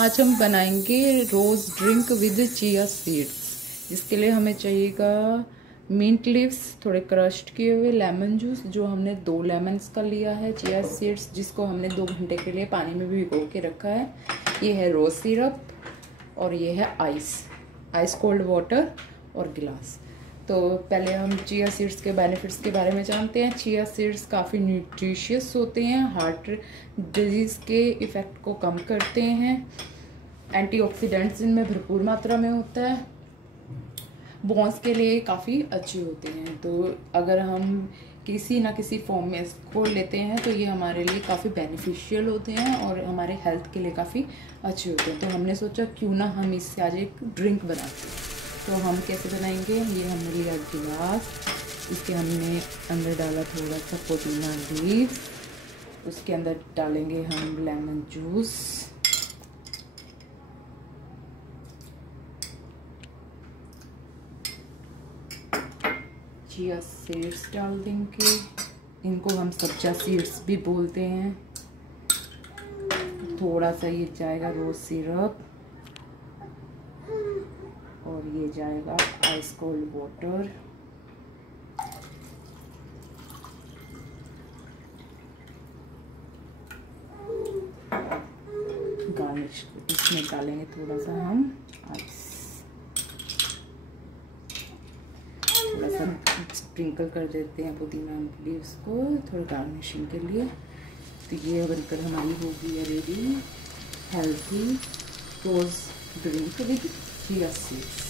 आज हम बनाएंगे रोज़ ड्रिंक विद चिया सीड्स। जिसके लिए हमें चाहिएगा मिंट लीव्स, थोड़े क्रश्ड किए हुए, लेमन जूस जो हमने 2 लेमन्स का लिया है, चिया सीड्स जिसको हमने 2 घंटे के लिए पानी में भिगो के रखा है, ये है रोज़ सिरप और ये है आइस कोल्ड वाटर और गिलास। तो पहले हम चिया सीड्स के बेनिफिट्स के बारे में जानते हैं। चिया सीड्स काफ़ी न्यूट्रिशियस होते हैं, हार्ट डिजीज़ के इफ़ेक्ट को कम करते हैं, एंटीऑक्सीडेंट्स इनमें भरपूर मात्रा में होता है, बोन्स के लिए काफ़ी अच्छे होते हैं। तो अगर हम किसी ना किसी फॉर्म में इसको लेते हैं तो ये हमारे लिए काफ़ी बेनिफिशियल होते हैं और हमारे हेल्थ के लिए काफ़ी अच्छे होते हैं। तो हमने सोचा क्यों ना हम इससे आज एक ड्रिंक बनाते हैं। तो हम कैसे बनाएंगे, ये हमने लिया गिलास, इसके हमने अंदर डाला थोड़ा सा पुदीना लीफ, उसके अंदर डालेंगे हम लेमन जूस, चिया सीड्स डाल देंगे, इनको हम सब्जा सीड्स भी बोलते हैं, थोड़ा सा ये जाएगा रोज सिरप और ये जाएगा आइस कोल्ड वाटर, गार्निश इसमें डालेंगे थोड़ा सा हम आइस, थोड़ा सा स्प्रिंकल कर देते हैं पुदीना लीव्स को थोड़ा गार्निशिंग के लिए। तो ये बनकर हमारी होगी है ready healthy rose drink with chia seeds.